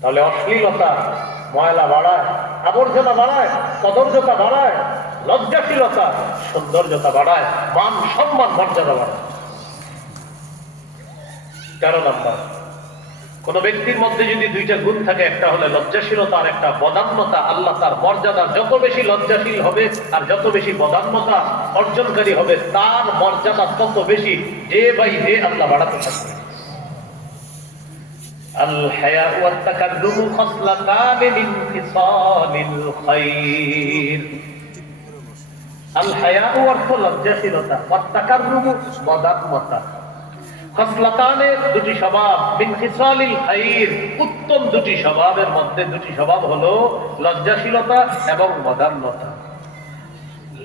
তাহলে অশ্লীলতা ময়লা বাড়ায়, আবর্জনা বাড়ায়, কদর্যতা বাড়ায়, লজ্জাশীলতা সৌন্দর্যতা বাড়ায়, মান সম্মান মর্যাদা বাড়ায়। 13 নম্বর, কোন ব্যক্তির মধ্যে যদি দুইটা গুণ থাকে, একটা হলে লজ্জাশীলতা আর একটা বদান্যতা, আল্লাহ তার মর্যাদা যত বেশি লজ্জাশীল হবে আর যত বেশি বদান্যতা অর্জনকারী হবে, তার মর্যাদা তত বেশি ডে বাই ডে আল্লাহ বাড়াতে থাকবে। আল হায়া ওয়াত তাকাদ্দুমু খাসলাতান মিন খিসালিল খায়র। আল হায়া অর্থ লজ্জাশীলতা, ওয়াত তাকাদ্দুমু বদান্যতা। খাসলাতানে দুটি স্বভাব, মিন খিসালিল খায়র উত্তম দুটি স্বভাবের মধ্যে দুটি স্বভাব হলো লজ্জাশীলতা এবং বদান্যতা।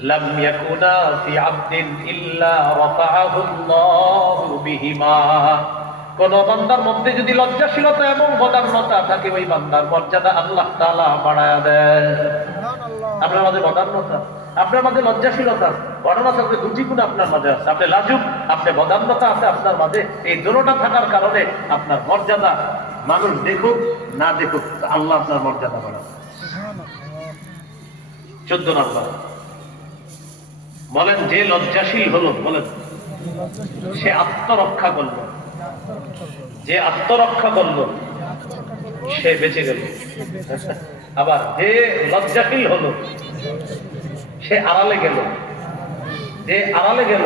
লাম ইয়াকুনা ফি আবদিন ইল্লা রাফাআহু আল্লাহু বিহিমা। কোন বান্দার মধ্যে যদি লজ্জাশীলতা এবং বদান্যতা থাকে, ওই বান্দার মর্যাদা আল্লাহ তাআলা বাড়ায়া দেন। আপনার মাঝে বদান্যতা, আপনার মাঝে লজ্জাশীলতা, ঘটনা চক্রে দুটি গুণ আপনার মাঝে আছে। আপনি লাজুক, আপনি বদান্যতা আছে আপনার মাঝে। এই দুটোটা থাকার কারণে আপনার মর্যাদা মানুষ দেখুক না দেখুক, আল্লাহ আপনার মর্যাদা বাড়াবে। 14 নম্বর, বলেন যে লজ্জাশীল হলো, বলেন সে আত্মরক্ষা করল। যে আত্মরক্ষা করল সে বেঁচে গেল। আবার যে লজ্জাশীল হলো সে আড়ালে গেল। যে আড়ালে গেল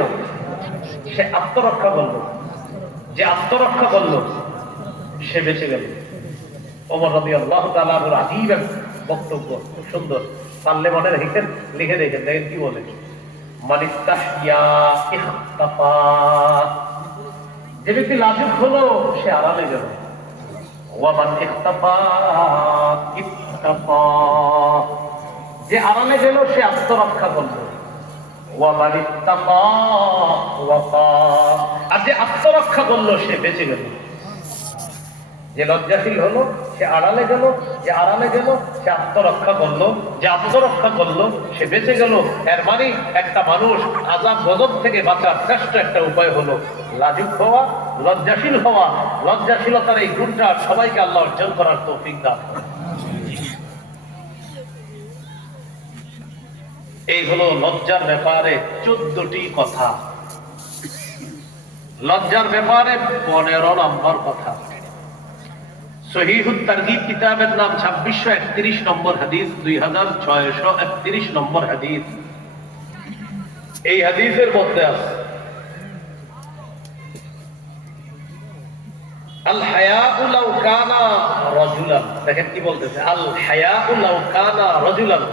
সে আত্মরক্ষা করল। যে আত্মরক্ষা করল সে বেঁচে গেল। ওমর রাদিয়াল্লাহু তাআলা আনহুর আজীব এক বক্তব্য, খুব সুন্দর, পারলে মনে রেখেন, লিখে রেখেন, দেখেন কি বলে। মানিস্তাহইয়া ইখতাফা। যে ব্যক্তি লাজুক হলো সে আড়ালে গেল। ওয়ামান ইখতাফা ইখতাফা। যে আড়ালে গেল সে আত্মরক্ষা করলো। ওয়ামান ইত্তাকা ওয়াকা। আর যে আত্মরক্ষা করলো সে বেঁচে গেল। যে লজ্জাশীল হলো সে আড়ালে গেল, যে আড়ালে গেল সে আত্মরক্ষা করলো, যে আত্মরক্ষা করলো সে বেঁচে গেল। এর মানে একটা মানুষ আযাব গজব থেকে বাঁচার শ্রেষ্ঠ একটা উপায় হলো লাজুক হওয়া, লজ্জাশীল হওয়া। লজ্জাশীলতার এই গুণটা সবাইকে আল্লাহ অর্জন করার তৌফিক দান করেন। এই হলো লজ্জার ব্যাপারে 14টি কথা। লজ্জার ব্যাপারে 15 নম্বর কথা। সহিহুত তারগীব কিতাবের নাম 2631 নম্বর হাদিস, 2631 নম্বর হাদিস। এই হাদিসের মধ্যে আছে আল হায়াউ লাউ কানা রাজুলান। দেখেন কি বলতেছে, আল হায়াউ লাউ কানা রাজুলান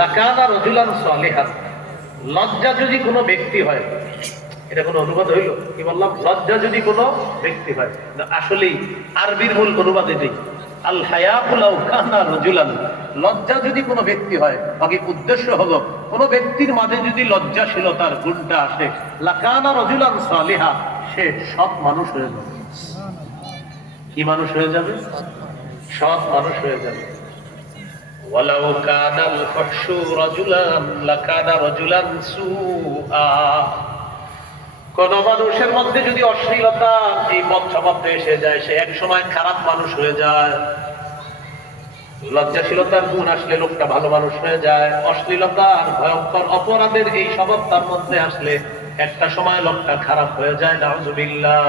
লাকানা রাজুলান সালিহান। লজ্জা যদি কোনো ব্যক্তি হয়, এটা কোনো অনুবাদ হইল? কি বললাম? লজ্জা যদি কোনো ব্যক্তি হয়, আসলেই আরবির মূল অনুবাদ এটাই, আল হায়াউ লাউ কানা রাজুলান। লজ্জা যদি কোনো ব্যক্তি হয়, বাকি উদ্দেশ্য হলো কোন ব্যক্তির মাঝে যদি লজ্জাশীলতার গুণটা আসে, লাকানা রাজুলান সালিহা, সে সৎ মানুষ হয়ে যাবে। কি মানুষ হয়ে যাবে? সৎ মানুষ হয়ে যাবে। ওয়ালাউ কানাল ফাহশু রাজুলান লাকানা রাজুলান সুআ। কোন মানুষের মধ্যে যদি অশ্লীলতা এই পথের মধ্যে এসে যায়, সে এক সময় খারাপ মানুষ হয়ে যায়। লজ্জাশীলতার গুণ আসলে লোকটা ভালো মানুষ হয়ে যায়। অশ্লীলতার ভয়ঙ্কর অপরাধের এই স্বভাব তার মধ্যে আসলে একটা সময় লোকটা খারাপ হয়ে যায়। নাউযুবিল্লাহ।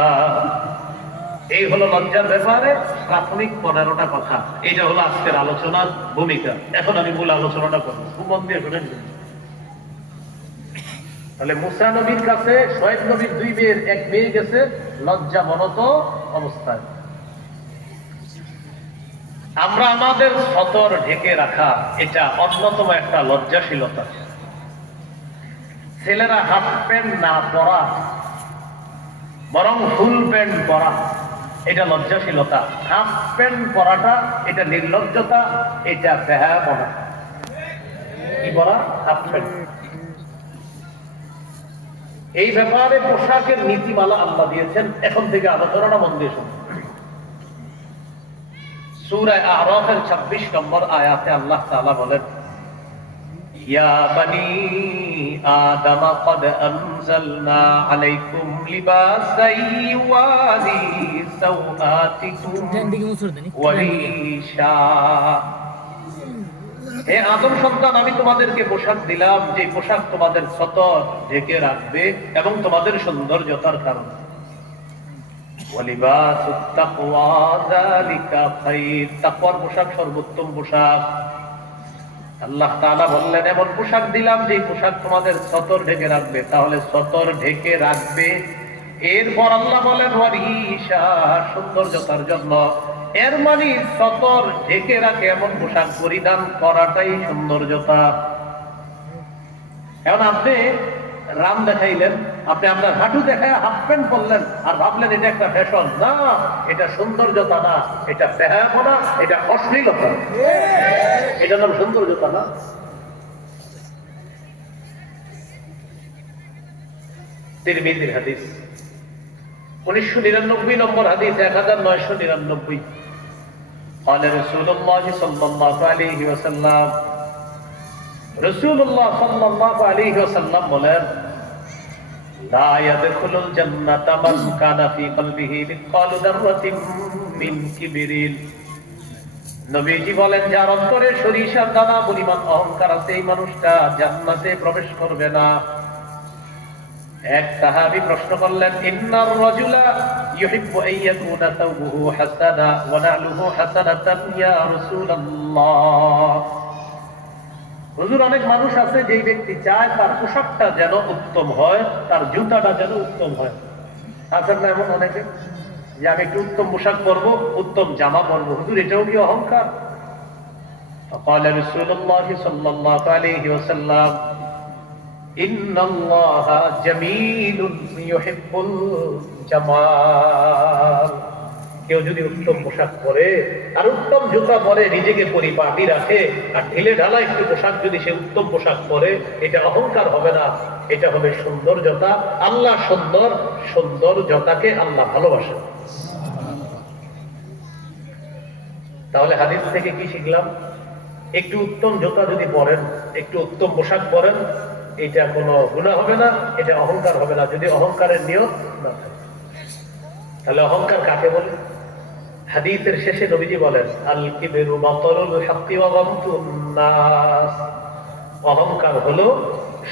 এই হলো লজ্জার ব্যাপারে প্রাথমিক 15টা কথা। এইটা হলো আজকের আলোচনার ভূমিকা। এখন আমি মূল আলোচনাটা করবো, মন দিয়ে শুনেন। তাহলে মুসা নবীর কাছে শোয়েব নবীর 2 মেয়ের এক মেয়ে গেছে লজ্জাবনত অবস্থায়। আমরা আমাদের সতর ঢেকে রাখা, এটা অন্যতম একটা লজ্জাশীলতা। ছেলেরা হাফ প্যান্ট না পরা, বরং ফুল প্যান্ট পরা, এটা লজ্জাশীলতা। হাফ প্যান্ট পরাটা এটা নির্লজ্জতা, এটা বেহায়াপনা। কি বলা? Half pant. এই ব্যাপারে পোশাকের নীতিমালা আল্লাহ দিয়েছেন। এখন থেকে আলোচনাটা মন দিয়ে শুনুন। সূরা আরাফের 26 নম্বর আয়াতে আল্লাহ তাআলা বলেন, ইয়া বানি আদম قد أنزلنا عليكم لباسا يواري سوآتكم وريشا। হে আদম সন্তান, আমি তোমাদেরকে পোশাক দিলাম যে পোশাক তোমাদের সতর ঢেকে রাখবে এবং তোমাদের সৌন্দর্যতার কারণ। ওয়ালিবাসুত তাকওয়া যালিকা খায়র, তাকওয়ার পোশাক সর্বোত্তম পোশাক। আল্লাহ তাআলা বললেন এমন পোশাক দিলাম যে পোশাক তোমাদের সতর ঢেকে রাখবে, তাহলে সতর ঢেকে রাখবে। এরপর আল্লাহ বলেন ওয়ারিশা, সৌন্দর্যতার জন্য। এর মানে সতর ঢেকে রাখে এমন পোশাক পরিধান করাটাই সৌন্দর্যতা। এখন আপনি রাম দেখাইলেন, আপনি আপনার হাঁটু দেখায় হাফ প্যান্ট পরলেন আর ভাবলেন এটা একটা ফ্যাশন। না, এটা সৌন্দর্যতা না, এটা বেহায়াপনা, এটা অশ্লীলতা। এটা নাম সৌন্দর্যতা না। তিরমিজির হাদিস 1999 নম্বর হাদিস, 1999। قال رسول الله صلى الله عليه وسلم, রাসূলুল্লাহ সাল্লাল্লাহু আলাইহি ওয়াসাল্লাম বলেন, লা ইয়াদখুলুল জান্নাতা মান কানা ফি কলবিহি মিসকালু যাররাতিন মিন কিবরিন। নবীজি বলেন, যার অন্তরে সরিষার দানা পরিমাণ অহংকার আছে এই মানুষটা জান্নাতে প্রবেশ করবে না। এক সাহাবী প্রশ্ন করলেন, ইন্নার রাজুলা ইউহিব্বু আন ইয়াকুনা তাওবুহু হাসানা ওয়া না'লুহু হাসানাতান ইয়া রাসূলুল্লাহ। হুজুর, অনেক মানুষ আছে যেই ব্যক্তি চায় তার পোশাকটা যেন উত্তম হয়, তার জুতাটা যেন উত্তম হয়। আছেন না এমন অনেকে, যে আমি একটু উত্তম পোশাক পরবো, উত্তম জামা পরবো। হুজুর, এটাও কি অহংকার? فقال رسول الله صلى الله عليه وسلم, إن الله جميل يحب الجمال। কেউ যদি উত্তম পোশাক পরে আর উত্তম জুতা পরে, নিজেকে পরিপাটি রাখে আর ঢিলে ঢালা একটু পোশাক যদি সে উত্তম পোশাক পরে, এটা অহংকার হবে না, এটা হবে সৌন্দর্যতা। আল্লাহ সুন্দর, সৌন্দর্যতাকে আল্লাহ ভালোবাসেন। তাহলে হাদিস থেকে কি শিখলাম? একটু উত্তম জুতা যদি পরেন, একটু উত্তম পোশাক পরেন, এটা কোনো গুনাহ হবে না, এটা অহংকার হবে না, যদি অহংকারের নিয়ত না থাকে। তাহলে অহংকার কাকে বলে? হাদিসের শেষে নবীজি বলেন, আল কিবরু বাতরুল হাক্কি ওয়া গামতুন নাস। অহংকার হলো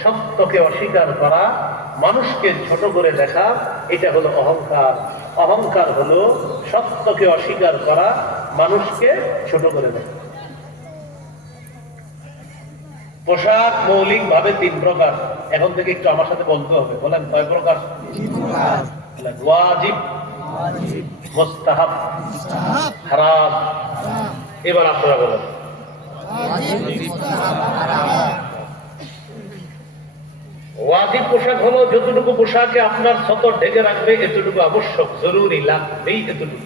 সত্যকে অস্বীকার করা, মানুষকে ছোট করে দেখা, এটা হলো অহংকার। অহংকার হলো সত্যকে অস্বীকার করা, মানুষকে ছোট করে দেখা। পোশাক মৌলিক ভাবে 3 প্রকার। এখন থেকে একটু আমার সাথে বলতে হবে। বলেন কয় প্রকার? ওয়াজিব, মুস্তাহাব, হারাম। এবার আপনারা বলেন। ওয়াজিব পোশাক হলো যতটুকু পোশাকে আপনার সতর ঢেকে রাখবে, এতটুকু আবশ্যক, জরুরি, লাগবেই এতটুকু।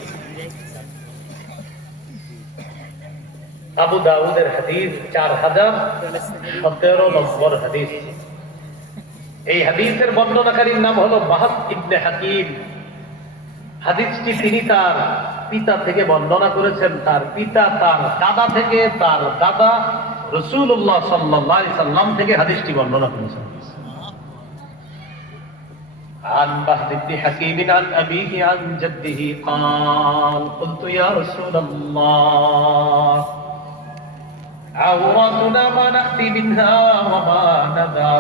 আবু দাউদের হাদিস 4017 নম্বর হাদিস। এই হাদিসের বর্ণনাকারীর নাম হলো বাহাস ইবনে হাকিম। হাদিসটি তিনি তার পিতা থেকে বর্ণনা করেছেন, তার পিতা তার দাদা থেকে, তার দাদা রাসূলুল্লাহ সাল্লাল্লাহু আলাইহি সাল্লাম থেকে হাদিসটি বর্ণনা করেছেন। عن بهز بن حكيم عن أبيه عن جده قال, قلت يا رسول الله, عوراتنا ما نأتي منها وما ندع।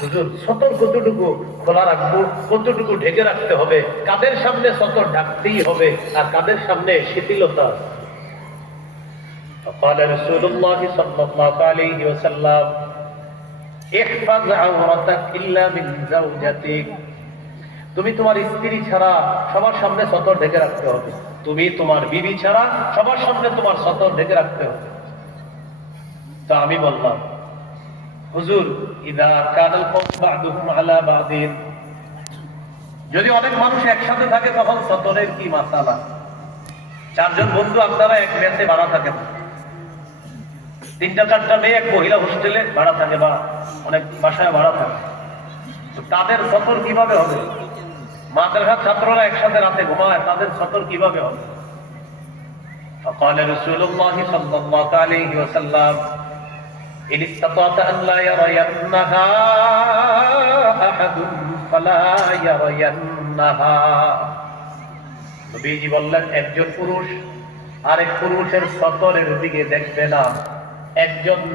হুজুর, সতর কতটুকু খোলা রাখবো, কতটুকু ঢেকে রাখতে হবে? কাদের সামনে সতর ঢাকতেই হবে আর কাদের সামনে শিথিলতা? فقال رسول الله صلى الله عليه وسلم, احفظ عورتك إلا من زوجتك। তুমি তোমার স্ত্রী ছাড়া সবার সামনে সতর ঢেকে রাখতে হবে। তুমি তোমার বিবি ছাড়া সবার সামনে তোমার সতর ঢেকে রাখতে হবে। তো আমি বললাম, হুজুর, ইদা কানাল কওম বা'দুহুম আলা বা'দিন, যদি অনেক মানুষ একসাথে থাকে তখন সতরের কি মাসালা? 4 জন বন্ধু আপনারা এক মেসে ভাড়া থাকেন, 3টা-4টা মেয়ে এক মহিলা হোস্টেলে ভাড়া থাকে বা অনেক বাসায় ভাড়া থাকে, তো তাদের সতর কিভাবে হবে? মাদ্রাসার ছাত্ররা একসাথে রাতে ঘুমায়, তাদের সতর কিভাবে হবে? فقال رسول الله صلى الله عليه وسلم, ইন ইসতাতা আন লা ইয়ারায়ান্নাহা আহাদুন ফালা ইয়ারায়ান্নাহা। নবীজি বললেন, একজন পুরুষ আরেক পুরুষের সতরের দিকে দেখবে না। একজন